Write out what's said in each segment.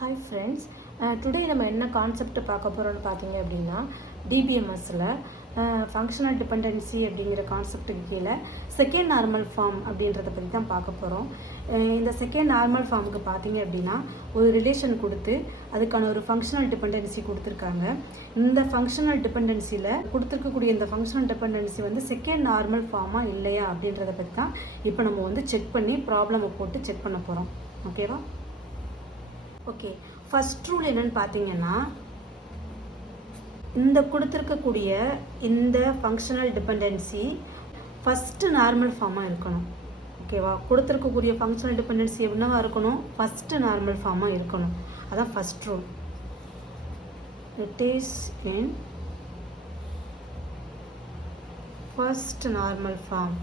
Hi friends, today நம்ம என்ன concept பார்க்க போகிறோம்னு பார்த்தீங்க அப்படின்னா டிபிஎம்எஸ்ஸில் ஃபங்க்ஷனல் டிபெண்டன்சி அப்படிங்கிற கான்செப்டுக்கு கீழே செகண்ட் நார்மல் ஃபார்ம் அப்படின்றத பற்றி தான் பார்க்க போகிறோம். இந்த செகண்ட் நார்மல் ஃபார்முக்கு பார்த்தீங்க அப்படின்னா ஒரு ரிலேஷன் கொடுத்து அதுக்கான ஒரு ஃபங்க்ஷனல் டிபெண்டன்சி கொடுத்துருக்காங்க. இந்த ஃபங்க்ஷனல் டிபெண்டன்சியில் கொடுத்துருக்கக்கூடிய இந்த ஃபங்க்ஷனல் டிபெண்டன்சி வந்து செகண்ட் நார்மல் ஃபார்மாக இல்லையா அப்படின்றத பற்றி தான் இப்போ நம்ம வந்து செக் பண்ணி ப்ராப்ளமை போட்டு செக் பண்ண போகிறோம். ஓகேவா? ஓகே, ஃபர்ஸ்ட் ரூல் என்னன்னு பார்த்தீங்கன்னா, இந்த கொடுத்துருக்கக்கூடிய இந்த ஃபங்க்ஷனல் டிபெண்டன்சி ஃபஸ்ட்டு நார்மல் ஃபார்மாக இருக்கணும். ஓகேவா? கொடுத்துருக்கக்கூடிய ஃபங்க்ஷனல் டிபெண்டன்சி என்னவா இருக்கணும்? ஃபஸ்ட்டு நார்மல் ஃபார்மாக இருக்கணும். அதான் first rule. It is in first normal form.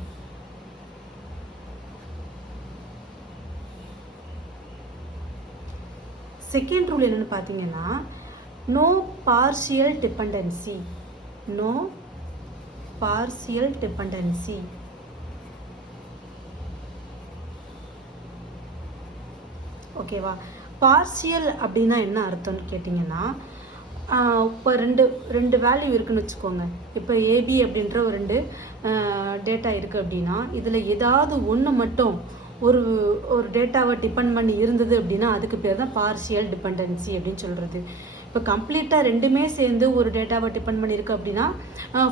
Second rule என்னென்னு பார்த்தீங்கன்னா, no partial dependency. No partial dependency. ஓகேவா? பார்ஷியல் அப்படின்னா என்ன அர்த்தம்னு கேட்டிங்கன்னா, இப்போ ரெண்டு வேல்யூ இருக்குன்னு வச்சுக்கோங்க. இப்போ ஏபி அப்படின்ற ஒரு ரெண்டு டேட்டா இருக்குது அப்படின்னா, இதில் ஏதாவது ஒன்று மட்டும் ஒரு டேட்டாவை டிபெண்ட் பண்ணி இருந்தது அப்படின்னா அதுக்கு பேர் தான் பார்ஷியல் டிபெண்டன்சி அப்படின்னு சொல்கிறது. இப்போ கம்ப்ளீட்டாக ரெண்டுமே சேர்ந்து ஒரு டேட்டாவை டிபெண்ட் பண்ணியிருக்கு அப்படின்னா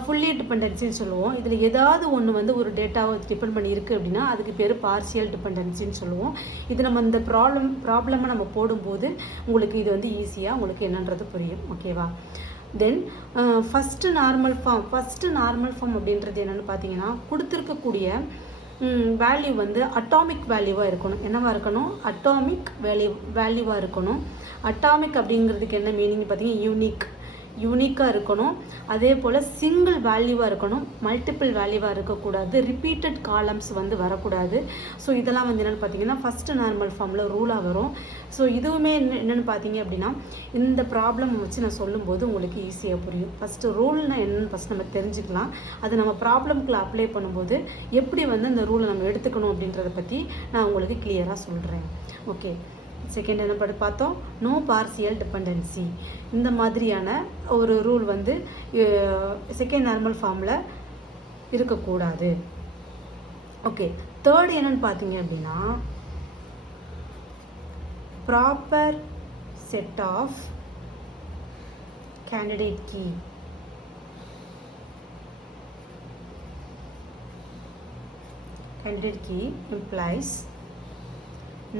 ஃபுல்லி டிபெண்டன்சின்னு சொல்லுவோம். இதில் ஏதாவது ஒன்று வந்து ஒரு டேட்டாவை டிபெண்ட் பண்ணியிருக்கு அப்படின்னா அதுக்கு பேர் பார்ஷியல் டிபெண்டன்சின்னு சொல்லுவோம். இது நம்ம இந்த ப்ராப்ளமை நம்ம போடும்போது உங்களுக்கு இது வந்து ஈஸியாக உங்களுக்கு என்னன்றது புரியும். ஓகேவா? தென் ஃபஸ்ட்டு நார்மல் ஃபார்ம் அப்படின்றது என்னென்னு பார்த்தீங்கன்னா, கொடுத்துருக்கக்கூடிய வேல்யூ வந்து அட்டாமிக் வேல்யூவாக இருக்கணும். என்னவா இருக்கணும்? அட்டாமிக் வேல்யூவாக இருக்கணும். அட்டாமிக் அப்படிங்கிறதுக்கு என்ன மீனிங் பார்த்தீங்கன்னா, யூனிக்காக இருக்கணும். அதே போல் சிங்கிள் வேல்யூவாக இருக்கணும். மல்டிபிள் வேல்யூவாக இருக்கக்கூடாது. ரிப்பீட்டட் காலம்ஸ் வந்து வரக்கூடாது. ஸோ இதெல்லாம் வந்து என்னென்னு பார்த்தீங்கன்னா ஃபஸ்ட்டு நார்மல் ஃபார்மில் ரூலாக வரும். ஸோ இதுவுமே என்னென்னு பார்த்தீங்க அப்படின்னா இந்த ப்ராப்ளம் வச்சு நான் சொல்லும்போது உங்களுக்கு ஈஸியாக புரியும். ஃபஸ்ட்டு ரூல்னால் என்னென்னு ஃபஸ்ட் நம்ம தெரிஞ்சுக்கலாம். அது நம்ம ப்ராப்ளம்குள்ளே அப்ளை பண்ணும்போது எப்படி வந்து அந்த ரூலை நம்ம எடுத்துக்கணும் அப்படின்றத பற்றி நான் உங்களுக்கு கிளியராக சொல்கிறேன். ஓகே, செகண்ட் என்ன பார்த்தோம்? No partial dependency. இந்த மாதிரியான ஒரு ரூல் வந்து செகண்ட் நார்மல் ஃபார்மில் இருக்கக்கூடாது. ஓகே, தேர்ட் என்னன்னு பார்த்தீங்க அப்படின்னா, proper set of candidate key. Candidate key implies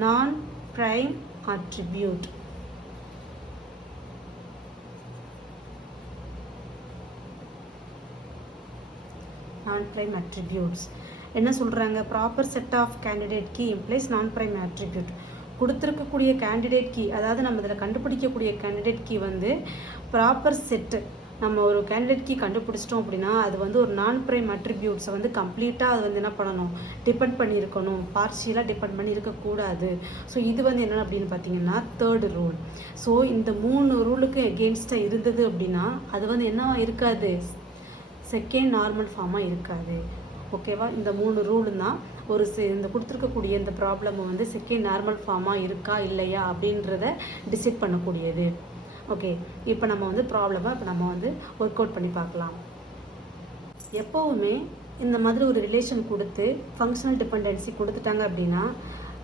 non-prime attribute. Non-prime attributes. என்ன சொல்கிறாங்க? Proper set of candidate key implies non-prime attribute. கொடுத்துருக்கக்கூடிய கேண்டிடேட் கீ, அதாவது நம்ம இதில் கண்டுபிடிக்கக்கூடிய கேண்டிடேட் கீ வந்து ப்ராப்பர் செட்டு. நம்ம ஒரு கேண்டிடேட் கீ கண்டுபிடிச்சிட்டோம் அப்படின்னா அது வந்து ஒரு நான்-ப்ரைம் அட்ரிபியூட்ஸை வந்து கம்ப்ளீட்டாக அது வந்து என்ன பண்ணணும்? டிபெண்ட் பண்ணியிருக்கணும். பார்ஷியலாக டிபெண்ட் பண்ணி இருக்கக்கூடாது. ஸோ இது வந்து என்ன அப்படின்னு பார்த்தீங்கன்னா தேர்டு ரூல். ஸோ இந்த 3 ரூலுக்கு எகெயின்ஸ்டாக இருந்தது அப்படின்னா அது வந்து என்னவா இருக்காது? செகண்ட் நார்மல் ஃபார்மாக இருக்காது. ஓகேவா? இந்த 3 ரூலு தான் இந்த கொடுத்துருக்கக்கூடிய இந்த ப்ராப்ளம் வந்து செகண்ட் நார்மல் ஃபார்மாக இருக்கா இல்லையா அப்படின்றத டிசைட் பண்ணக்கூடியது. ஓகே, இப்போ நம்ம வந்து ப்ராப்ளமை நம்ம வந்து ஒர்க் அவுட் பண்ணி பார்க்கலாம். எப்போவுமே இந்த மாதிரி ஒரு ரிலேஷன் கொடுத்து ஃபங்க்ஷனல் டிபெண்டன்சி கொடுத்துட்டாங்க அப்படின்னா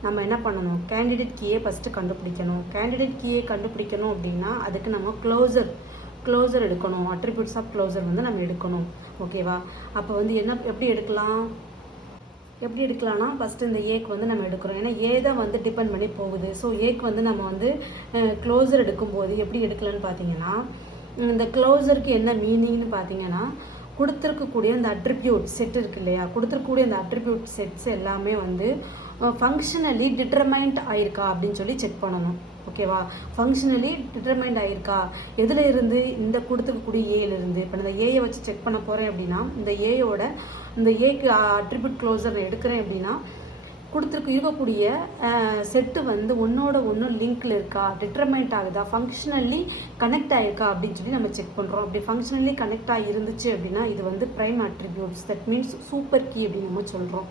நம்ம என்ன பண்ணணும்? கேண்டிடேட் கீயை ஃபஸ்ட்டு கண்டுபிடிக்கணும். கேண்டிடேட் கீயை கண்டுபிடிக்கணும் அப்படின்னா அதுக்கு நம்ம க்ளோசர் எடுக்கணும். அட்ரிபியூட்ஸ் ஆஃப் க்ளோசர் வந்து நம்ம எடுக்கணும். ஓகேவா? அப்போ வந்து எப்படி எடுக்கலாம்னா ஃபஸ்ட்டு இந்த ஏக்கு வந்து நம்ம எடுக்கிறோம். ஏன்னா ஏ தான் வந்து டிபெண்ட் பண்ணி போகுது. ஸோ ஏக்கு வந்து நம்ம வந்து க்ளோசர் எடுக்கும்போது எப்படி எடுக்கலான்னு பார்த்தீங்கன்னா, இந்த க்ளோசருக்கு என்ன மீனிங்னு பார்த்தீங்கன்னா, கொடுத்துருக்கக்கூடிய அந்த அட்ரிபியூட் செட் இருக்கு இல்லையா, கொடுத்துருக்கக்கூடிய அந்த அட்ரிபியூட் செட்ஸ் எல்லாமே வந்து ஃபங்க்ஷனலி டிட்டர்மைண்ட் ஆயிருக்கா அப்படின்னு சொல்லி செக் பண்ணணும். ஓகேவா? ஃபங்க்ஷனலி டிட்டர்மைண்ட் ஆயிருக்கா எதில் இருந்து? இந்த கொடுத்துருக்கக்கூடிய ஏலேருந்து. இப்போ இந்த ஏயை வச்சு செக் பண்ண போகிறேன் அப்படின்னா இந்த ஏக்கு அட்ரிபியூட் க்ளோசர் நான் எடுக்கிறேன் அப்படின்னா இருக்கக்கூடிய செட்டு வந்து ஒன்றோட ஒன்று லிங்க்கில் இருக்கா, டிட்டர்மைண்ட் ஆகுதா, ஃபங்க்ஷனலி கனெக்ட் ஆகிருக்கா அப்படின்னு சொல்லி நம்ம செக் பண்ணுறோம். அப்படி ஃபங்க்ஷனலி கனெக்ட் ஆகி இருந்துச்சு அப்படின்னா இது வந்து prime attributes. That means super key அப்படின்னு நம்ம சொல்கிறோம்.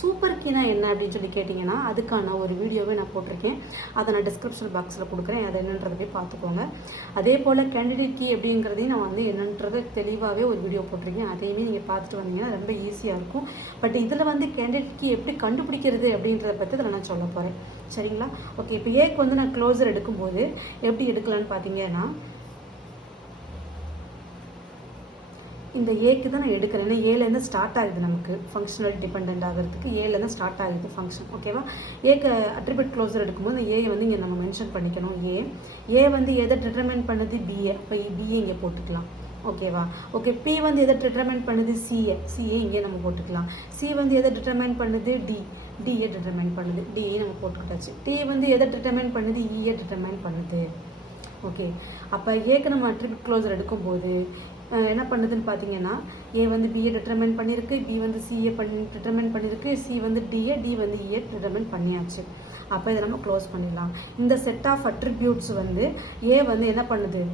சூப்பர் கீனா என்ன அப்படின்னு சொல்லி கேட்டிங்கன்னா அதுக்கான ஒரு வீடியோவே நான் போட்டிருக்கேன். அதை நான் டிஸ்கிரிப்ஷன் பாக்ஸில் கொடுக்குறேன். அதை என்னன்றதை போய் பார்த்துக்கோங்க. அதே போல் கேண்டிடேட் கீ அப்படிங்கிறதையும் நான் வந்து என்னன்றதை தெளிவாகவே ஒரு வீடியோ போட்டிருக்கேன். அதையுமே நீங்கள் பார்த்துட்டு வந்தீங்கன்னா ரொம்ப ஈஸியாக இருக்கும். பட் இதில் வந்து கேண்டிடேட் கீ எப்படி கண்டுபிடிக்கிறது அப்படின்றத பற்றி இதில் நான் சொல்ல போகிறேன். சரிங்களா? ஓகே, இப்போ ஏக்கு வந்து நான் க்ளோசர் எடுக்கும்போது எப்படி எடுக்கலான்னு பார்த்தீங்கன்னா, இந்த ஏக்கு தான் நான் எடுக்கிறேன். ஏன்னா ஏலேருந்து ஸ்டார்ட் ஆகுது, நமக்கு ஃபங்க்ஷனல் டிபெண்ட் ஆகிறதுக்கு ஏலேருந்து ஸ்டார்ட் ஆகுது ஃபங்க்ஷன். ஓகேவா? ஏக்கு அட்ரிபியூட் க்ளோசர் எடுக்கும்போது இந்த ஏயை வந்து இங்கே நம்ம மென்ஷன் பண்ணிக்கணும். ஏ வந்து எதை டிட்டர்மைன் பண்ணுது? பிஏ. அப்போ பிஏ இங்கே போட்டுக்கலாம். ஓகேவா? ஓகே, பி வந்து எதை டிட்டர்மைன் பண்ணுது? சிஏ இங்கே நம்ம போட்டுக்கலாம். சி வந்து எதை டிட்டர்மைன் பண்ணுது? டிஏ டிட்டர்மைன் பண்ணுது. டிஏ நம்ம போட்டுக்கிட்டாச்சு. டி வந்து எதை டிட்டர்மைன் பண்ணுது? இஏ டிட்டர்மைன் பண்ணுது. ஓகே, அப்போ ஏக்கு நம்ம அட்ரிபியூட் க்ளோசர் எடுக்கும்போது என்ன பண்ணுதுன்னு பார்த்தீங்கன்னா, ஏ வந்து பிஏ டிட்டர்மைன் பண்ணியிருக்கு, பி வந்து சிஏ டிட்டர்மைன் பண்ணியிருக்கு, சி வந்து டிஏ, டி வந்து இஏ டிட்டர்மைன் பண்ணியாச்சு. அப்போ இதை நம்ம க்ளோஸ் பண்ணிடலாம். இந்த செட் ஆஃப் அட்ரிபியூட்ஸ் வந்து ஏ வந்து என்ன பண்ணுது?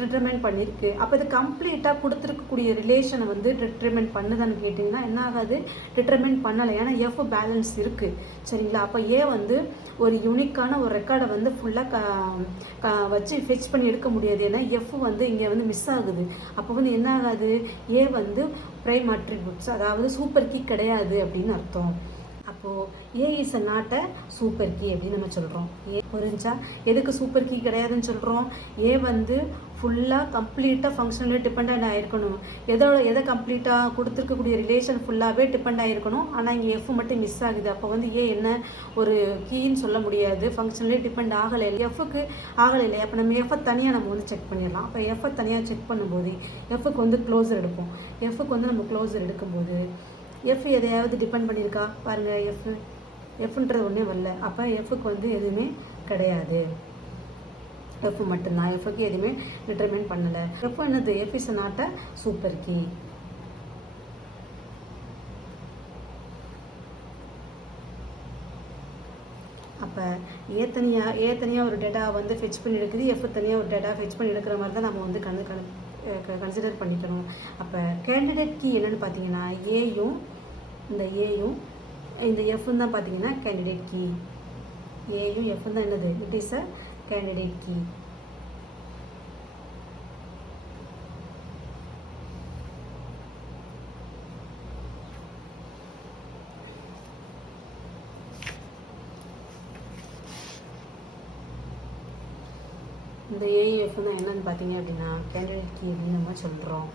டிட்டர்மைன் பண்ணியிருக்கு. அப்போ இது கம்ப்ளீட்டாக கொடுத்துருக்கக்கூடிய ரிலேஷனை வந்து டிட்டர்மைன் பண்ணுதான்னு கேட்டிங்கன்னா என்ன ஆகாது? டிட்டர்மைன் பண்ணலை. ஏன்னா எஃப் பேலன்ஸ் இருக்குது. சரிங்களா? அப்போ ஏ வந்து ஒரு யூனிக்கான ஒரு ரெக்கார்டை வந்து ஃபுல்லாக வச்சு ஃபெச் பண்ணி எடுக்க முடியாது. ஏன்னா எஃப் வந்து இங்கே வந்து மிஸ் ஆகுது. அப்போ வந்து என்ன ஆகாது? ஏ வந்து ப்ரைம் அட்ரிபியூட்ஸ், அதாவது சூப்பர் கீ கிடையாது அப்படின்னு அர்த்தம். அப்போது A is not a super key அப்படின்னு நம்ம சொல்கிறோம். புரிஞ்சா? எதுக்கு சூப்பர் கீ கிடையாதுன்னு சொல்கிறோம்? ஏ வந்து ஃபுல்லாக கம்ப்ளீட்டாக ஃபங்க்ஷனலி டிபெண்ட் ஆகிருக்கணும். எதை கம்ப்ளீட்டாக கொடுத்துருக்கக்கூடிய ரிலேஷன் ஃபுல்லாகவே டிபெண்ட் ஆகிருக்கணும். ஆனால் இங்கே எஃப் மட்டும் மிஸ் ஆகுது. அப்போ வந்து ஏ என்ன ஒரு கீன்னு சொல்ல முடியாது, ஃபங்க்ஷனலி டிபெண்ட் ஆகலை. எஃப்க்கு ஆகலை இல்லை. அப்போ நம்ம எஃப்ஐ தனியாக நம்ம வந்து செக் பண்ணிடலாம். அப்போ எஃப்ஐ தனியாக செக் பண்ணும்போது எஃப்க்கு வந்து க்ளோசர் எடுப்போம். எஃப்க்கு வந்து நம்ம க்ளோசர் எடுக்கும்போது எஃப் எதையாவது டிபெண்ட் பண்ணியிருக்கா பாருங்கள். எஃப்ன்றது ஒன்றே வரல. அப்போ எஃப்க்கு வந்து எதுவுமே கிடையாது. எஃப் மட்டும்தான். எஃப்க்கு எதுவுமே டிட்டர்மைன் பண்ணலை. எஃப் என்னது? F is not a super key. அப்போ ஏ தனியாக ஒரு டேட்டா வந்து ஃபெச் பண்ணி எடுக்குது, எஃப் தனியாக ஒரு டேட்டா ஃபெச் பண்ணி எடுக்கிற மாதிரி தான் நம்ம வந்து கன்சிடர் பண்ணிக்கணும். அப்போ கேண்டிடேட் கீ என்னென்னு பார்த்தீங்கன்னா ஏயும் இந்த எஃப்னு தான் பார்த்தீங்கன்னா கேண்டிடேட் கீ. ஏயும் எஃப்னு தான் என்னது? It is a candidate key. இந்த ஏஎஃப் தான் என்னன்னு பார்த்தீங்க அப்படின்னா கேண்டிடேட் கீ அப்படின்னு நம்ம சொல்கிறோம்.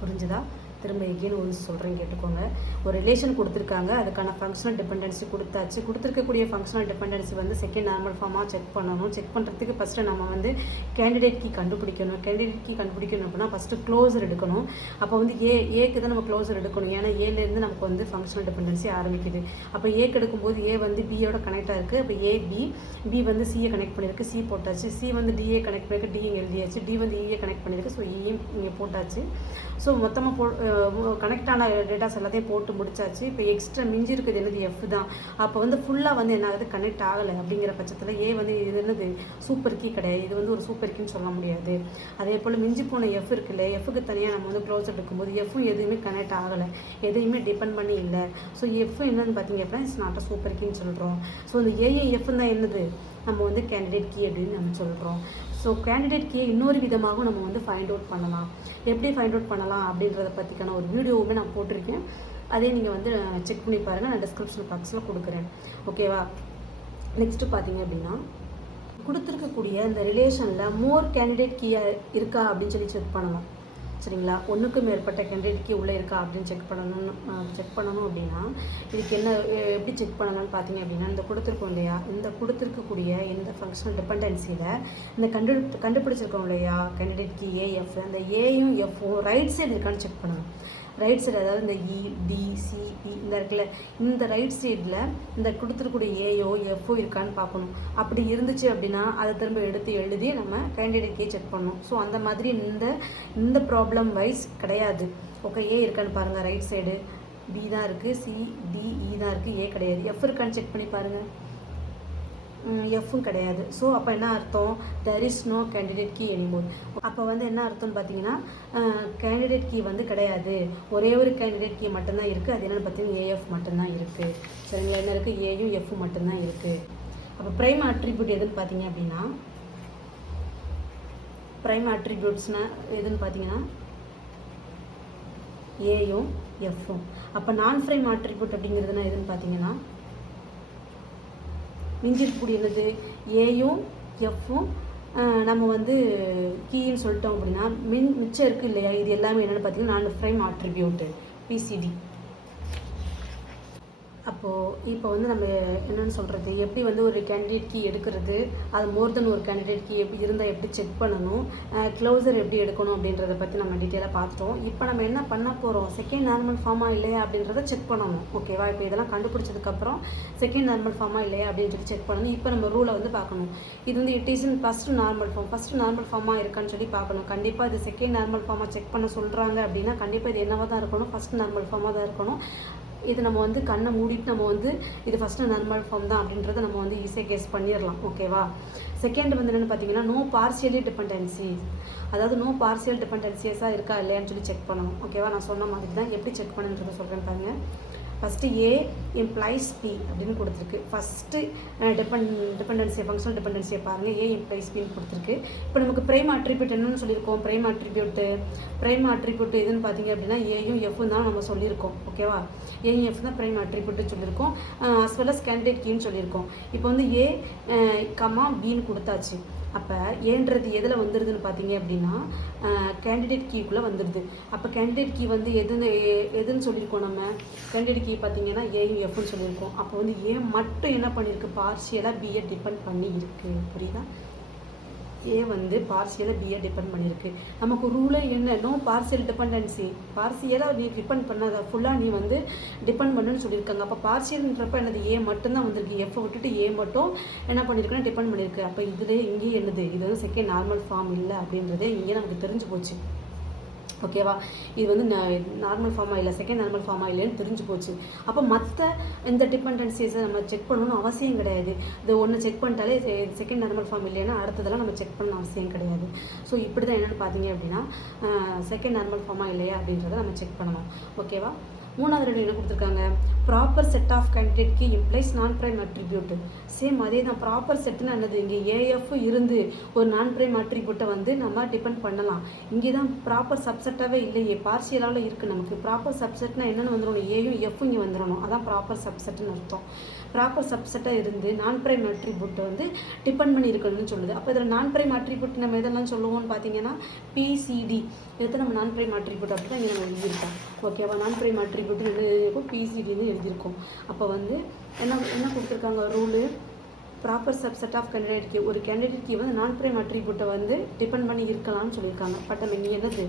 புரிஞ்சுதா? திரும்ப எகெயின் ஒரு சொல்கிறேன், கேட்டுக்கோங்க. ஒரு ரிலேஷன் கொடுத்துருக்காங்க, அதுக்கான ஃபங்க்ஷனல் டிபெண்டன்சி கொடுத்தாச்சு. கொடுத்துருக்கக்கூடிய ஃபங்க்ஷனல் டிபெண்டன்சி வந்து செகண்ட் நார்மல் ஃபார்மாக செக் பண்ணணும். செக் பண்ணுறதுக்கு ஃபஸ்ட்டு நம்ம வந்து கேண்டிடேட் கீ கண்டுபிடிக்கணும். கேண்டிடேட் கீ கண்டுபிடிக்கணும் அப்படின்னா ஃபஸ்ட்டு க்ளோசர் எடுக்கணும். அப்போ வந்து ஏக்கு தான் நம்ம க்ளோசர் எடுக்கணும். ஏன்னா ஏலேருந்து நமக்கு வந்து ஃபங்க்ஷனல் டிபெண்டன்சி ஆரம்பிக்குது. அப்போ ஏக்கு எடுக்கும்போது ஏ வந்து பியோட கனெக்டாக இருக்குது. அப்போ பி வந்து சியை கனெக்ட் பண்ணியிருக்கு, சி போட்டாச்சு. சி வந்து டிஏ கனெக்ட் பண்ணியிருக்கு, டி இங்கே எழுதியாச்சு. டி வந்து இஏ கனெக்ட் பண்ணியிருக்கு, ஸோ இஏ இங்கே போட்டாச்சு. ஸோ மொத்தமாக கனெக்ட் ஆன டேட்டாஸ் எல்லாத்தையும் போட்டு முடிச்சாச்சு. இப்போ எக்ஸ்ட்ரா மிஞ்சி இருக்குது என்னது? எஃப் தான். அப்போ வந்து ஃபுல்லாக வந்து என்ன ஆகுது? கனெக்ட் ஆகலை. அப்படிங்கிற பட்சத்தில் ஏ வந்து இது என்னது? சூப்பர் கீ கிடையாது. இது வந்து ஒரு சூப்பர் கீன்னு சொல்ல முடியாது. அதே போல் மிஞ்சி போன எஃப் இருக்குல்ல, எஃப்க்கு தனியாக நம்ம வந்து க்ளோஸ் எடுக்கும்போது எஃப்பும் எதுவுமே கனெக்ட் ஆகலை, எதையுமே டிபெண்ட் பண்ணி இல்லை. ஸோ எஃப் என்னன்னு பார்த்தீங்க அப்படின்னா இட்ஸ் நாட் அ சூப்பர் கீன்னு சொல்கிறோம். ஸோ இந்த எஃப் தான் என்னது? நம்ம வந்து கேண்டிடேட் கீ அப்படின்னு நம்ம சொல்கிறோம். ஸோ கேண்டிடேட் கீயை இன்னொரு விதமாகவும் நம்ம வந்து ஃபைண்ட் அவுட் பண்ணலாம். எப்படி ஃபைண்ட் அவுட் பண்ணலாம் அப்படின்றத பற்றிக்கான ஒரு வீடியோவுமே நான் போட்டிருக்கேன். அதே நீங்கள் வந்து செக் பண்ணி பாருங்கள், நான் டிஸ்கிரிப்ஷன் பாக்ஸில் கொடுக்குறேன். ஓகேவா? நெக்ஸ்ட்டு பார்த்தீங்க அப்படின்னா கொடுத்துருக்கக்கூடிய இந்த ரிலேஷனில் மோர் கேண்டிடேட் கீயாக இருக்கா அப்படின்னு சொல்லி செக் பண்ணலாம். சரிங்களா? ஒன்றுக்கும் மேற்பட்ட கேண்டிடேட் கீ உள்ளே இருக்கா அப்படின்னு செக் பண்ணணும் அப்படின்னா இதுக்கு என்ன எப்படி செக் பண்ணலாம்னு பார்த்தீங்க அப்படின்னா இந்த கொடுத்துருக்கோம் இல்லையா, இந்த கொடுத்துருக்கக்கூடிய இந்த ஃபங்க்ஷனல் டிபெண்டன்சியில் இந்த கண்டுபிடிச்சிருக்கோம் இல்லையா கேண்டிடேட் கீ ஏஎஃப், அந்த ஏயும் எஃப்பும் ரைட் சைடு இருக்கான்னு செக் பண்ணணும். ரைட் சைடு, அதாவது இந்த இடிசிஇ இந்த இருக்குல்ல, இந்த ரைட் சைடில் இந்த கொடுத்துருக்கூடிய ஏயோ எஃப்ஓ இருக்கான்னு பார்க்கணும். அப்படி இருந்துச்சு அப்படின்னா அதை திரும்ப எடுத்து எழுதி நம்ம கேண்டிடேட் கீ செக் பண்ணணும். ஸோ அந்த மாதிரி இந்த ப்ராப்ளம் வைஸ் கிடையாது. ஓகே, ஏ இருக்கான்னு பாருங்கள். ரைட் சைடு பி தான் இருக்குது, சி டி இ தான் இருக்குது, ஏ கிடையாது. எஃப் இருக்கான்னு செக் பண்ணி பாருங்கள். எஃப்பும் கிடையாது. ஸோ அப்போ என்ன அர்த்தம்? There is no candidate key anymore. அப்போ வந்து என்ன அர்த்தம்னு பார்த்தீங்கன்னா கேண்டிடேட் கீ வந்து கிடையாது, ஒரே ஒரு கேண்டிடேட் கீ மட்டும்தான் இருக்குது. அது என்னென்னு பார்த்தீங்கன்னா ஏஎஃப் மட்டும்தான் இருக்குது. சரிங்களா? என்ன இருக்குது? ஏயும் எஃப் மட்டும்தான் இருக்குது. அப்போ ப்ரைம் அட்ரிபியூட் எதுன்னு பார்த்தீங்க அப்படின்னா ப்ரைம் அட்ரிபியூட்ஸ்னால் எதுன்னு பார்த்தீங்கன்னா ஏயும் எஃப்பும். அப்போ நான் ப்ரைம் அட்ரிபியூட் அப்படிங்கிறதுனா எதுன்னு பார்த்தீங்கன்னா மிஞ்சி இருக்கக்கூடிய என்னது? ஏயும் எஃப்பும் நம்ம வந்து கீன்னு சொல்லிட்டோம் அப்படின்னா மிச்சம் இருக்குது இல்லையா, இது எல்லாமே என்னென்னு பார்த்தீங்கன்னா நான் ப்ரைம் அட்ரிபியூட்டு பிசிடி. அப்போது இப்போ வந்து நம்ம என்னென்னு சொல்கிறது, எப்படி வந்து ஒரு கேண்டிடேட் கீ எடுக்கிறது, அது மோர் தென் ஒரு கேண்டிடேட் கீ எப்படி இருந்தால் எப்படி செக் பண்ணணும், க்ளோசர் எப்படி எடுக்கணும் அப்படின்றத பற்றி நம்ம டீட்டெயிலாக பார்த்துட்டோம். இப்போ நம்ம என்ன பண்ண போகிறோம், செகண்ட் நார்மல் ஃபார்மாக இல்லையா அப்படின்றத செக் பண்ணணும். ஓகேவா? இப்போ இதெல்லாம் கண்டுபிடிச்சதுக்கப்புறம் செகண்ட் நார்மல் ஃபார்மாக இல்லையா அப்படின்னு சொல்லி செக் பண்ணணும். இப்போ நம்ம ரூலை வந்து பார்க்கணும். இது வந்து it is in first normal form, first normal ஃபார்மாக இருக்கான்னு சொல்லி பார்க்கணும். கண்டிப்பாக இது செகண்ட் நார்மல் ஃபார்மாக செக் பண்ண சொல்கிறாங்க அப்படின்னா கண்டிப்பாக இது என்னவாக தான் இருக்கணும், ஃபஸ்ட்டு நார்மல் ஃபார்மாக தான் இருக்கணும். இது நம்ம வந்து கண்ணை மூடிட்டு நம்ம வந்து இது ஃபஸ்ட்டு நார்மல் ஃபார்ம் தான் அப்படின்றத நம்ம வந்து ஈஸியாக கெஸ் பண்ணிடலாம். ஓகேவா? செகண்ட் வந்து என்னென்னு பார்த்தீங்கன்னா நோ பார்சியலி டிபெண்டன்சி, அதாவது நோ பார்சியல் டிபெண்டன்சியஸாக இருக்கா இல்லையான்னு சொல்லி செக் பண்ணணும். ஓகேவா? நான் சொன்ன மாதிரி தான் எப்படி செக் பண்ணுன்றதை சொல்கிறேன் பாருங்க. ஃபஸ்ட்டு ஏ இம்ப்ளைஸ் பி அப்படின்னு கொடுத்துருக்கு. ஃபஸ்ட்டு டிபெண்டன்சியை ஃபங்க்ஷனல் டிபெண்டன்சியை பாருங்கள், ஏ இம்ப்ளைஸ் பின்னு கொடுத்துருக்கு. இப்போ நமக்கு ப்ரைம் அட்ரிபியூட் என்னன்னு சொல்லியிருக்கோம், ப்ரைம் அட்ரிபியூட் எதுன்னு பார்த்தீங்க அப்படின்னா ஏயும் எஃப்பும் தான் நம்ம சொல்லியிருக்கோம். ஓகேவா? ஏயும் எஃப் தான் ப்ரைம் அட்ரிபியூட்டு சொல்லியிருக்கோம், அஸ் வெல் அஸ் கேண்டிடேட் கீன்னு சொல்லியிருக்கோம். இப்போ வந்து ஏ கமா பின்னு கொடுத்தாச்சு. அப்போ ஏன்றது எதில் வந்துடுதுன்னு பார்த்தீங்க அப்படின்னா கேண்டிடேட் கீக்குள்ளே வந்துடுது. அப்போ கேண்டிடேட் கீ வந்து எதுன்னு சொல்லியிருக்கோம், நம்ம கேண்டிடேட் கீ பார்த்தீங்கன்னா ஏயும் எஃப்னு சொல்லியிருக்கோம். அப்போ வந்து ஏ மட்டும் என்ன பண்ணியிருக்கு, பார்ஷியலாக பிஏ டிபெண்ட் பண்ணி இருக்குது. புரியுதா? ஏ வந்து பார்சியலாக பிஏ டிபெண்ட் பண்ணியிருக்கு. நமக்கு ரூலே என்ன, நோ பார்சியல் டிபெண்டன்சி, பார்சியலாக நீ டிபெண்ட் பண்ணாத, ஃபுல்லாக நீ வந்து டிபெண்ட் பண்ணுன்னு சொல்லியிருக்காங்க. அப்போ பார்சியல்ன்றப்ப என்னது, ஏ மட்டும் தான் வந்திருக்கு. எஃப்பை விட்டுட்டு ஏ மட்டும் என்ன பண்ணியிருக்குன்னா டிபெண்ட் பண்ணியிருக்கு. அப்போ இதில் இங்கே என்னது, இது வந்து செகண்ட் நார்மல் ஃபார்ம் இல்லை அப்படின்றதே இங்கே நமக்கு தெரிஞ்சு போச்சு. ஓகேவா? இது வந்து நார்மல் ஃபார்மாக இல்லை, செகண்ட் நார்மல் ஃபார்மாக இல்லைன்னு தெரிஞ்சு போச்சு. அப்போ மற்ற இந்த டிபெண்டன்சிஸை நம்ம செக் பண்ணணும்னு அவசியம் கிடையாது. இது ஒன்று செக் பண்ணிட்டாலே செகண்ட் நார்மல் ஃபார்ம் இல்லைன்னா அடுத்ததெல்லாம் நம்ம செக் பண்ணணும் அவசியம் கிடையாது. ஸோ இப்படி தான் என்னென்னு பார்த்தீங்க அப்படின்னா செகண்ட் நார்மல் ஃபார்மாக இல்லையா அப்படின்றத நம்ம செக் பண்ணணும். ஓகேவா? மூணாவது ரெண்டு என்ன கொடுத்துருக்காங்க, proper set of candidate key implies non prime attribute. Same அதே தான், ப்ராப்பர் செட்டுன்னு என்னது, இங்கே ஏஎஃப் இருந்து ஒரு நான் ப்ரைம் அட்ரிபியூட்டை வந்து நம்ம டிபெண்ட் பண்ணலாம். இங்கே தான் ப்ராப்பர் சப்செட்டாகவே இல்லையே, பார்சியலாவில் இருக்குது. நமக்கு ப்ராப்பர் சப்செட்னா என்னென்னு வந்துடணும், ஏயும் எஃப்பும் இங்கே வந்துடணும். அதான் ப்ராப்பர் சப்செட்டுன்னு அர்த்தம். ப்ராப்பர் சப்செட்டாக இருந்து நான் ப்ரைம் அட்ரிபியூட்டை வந்து டிபெண்ட் பண்ணி இருக்கணும்னு சொல்லுது. அப்போ இதில் நான் ப்ரைம் அட்ரிபியூட் நம்ம எதெல்லாம் சொல்லுவோம்னு பார்த்தீங்கன்னா பிசிடி, இதை நம்ம நான் ப்ரைம் அட்ரிபியூட் அப்படி தான் இங்கே நம்ம எழுதியிருக்கோம். ஓகேவா? நான் ப்ரைம் அட்ரிபியூட் எழுதியிருக்கோம், பிசிடின்னு எழுதியிருக்கோம். அப்போ வந்து என்ன கொடுத்துருக்காங்க rule, proper subset of candidate key, ஒரு கேண்டிடேட் கீ வந்து நான் ப்ரைம் அட்ரிபியூட்டை வந்து டிபெண்ட் பண்ணி இருக்கலாம்னு சொல்லியிருக்காங்க. பட் நம்ம இங்கே என்னது,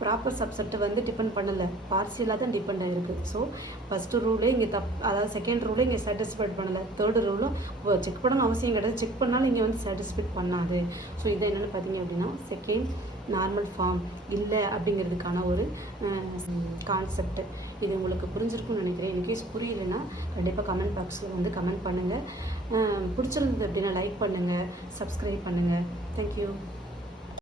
ப்ராப்பர் சப்செட்டை வந்து டிபெண்ட் பண்ணலை, பார்சியலாக தான் டிபெண்ட் ஆகிருக்கு. ஸோ ஃபஸ்ட்டு ரூலே இங்கே அதாவது செகண்ட் ரூலே இங்கே சாட்டிஸ்ஃபைட் பண்ணலை, தேர்டு ரூலும் செக் பண்ணணும் அவசியம் கிடையாது, செக் பண்ணாலும் இங்கே வந்து சாட்டிஸ்ஃபைட் பண்ணாது. ஸோ இதை என்னென்னு பார்த்தீங்க அப்படின்னா செகண்ட் நார்மல் ஃபார்ம் இல்லை அப்படிங்கிறதுக்கான ஒரு கான்செப்ட். இது உங்களுக்கு புரிஞ்சிருக்கும்னு நினைக்கிறேன். இன்கேஸ் புரியலைன்னா கண்டிப்பாக கமெண்ட் பாக்ஸில் வந்து கமெண்ட் பண்ணுங்கள். பிடிச்சிருந்தது அப்படின்னா லைக் பண்ணுங்கள், சப்ஸ்கிரைப் பண்ணுங்கள். தேங்க்யூ.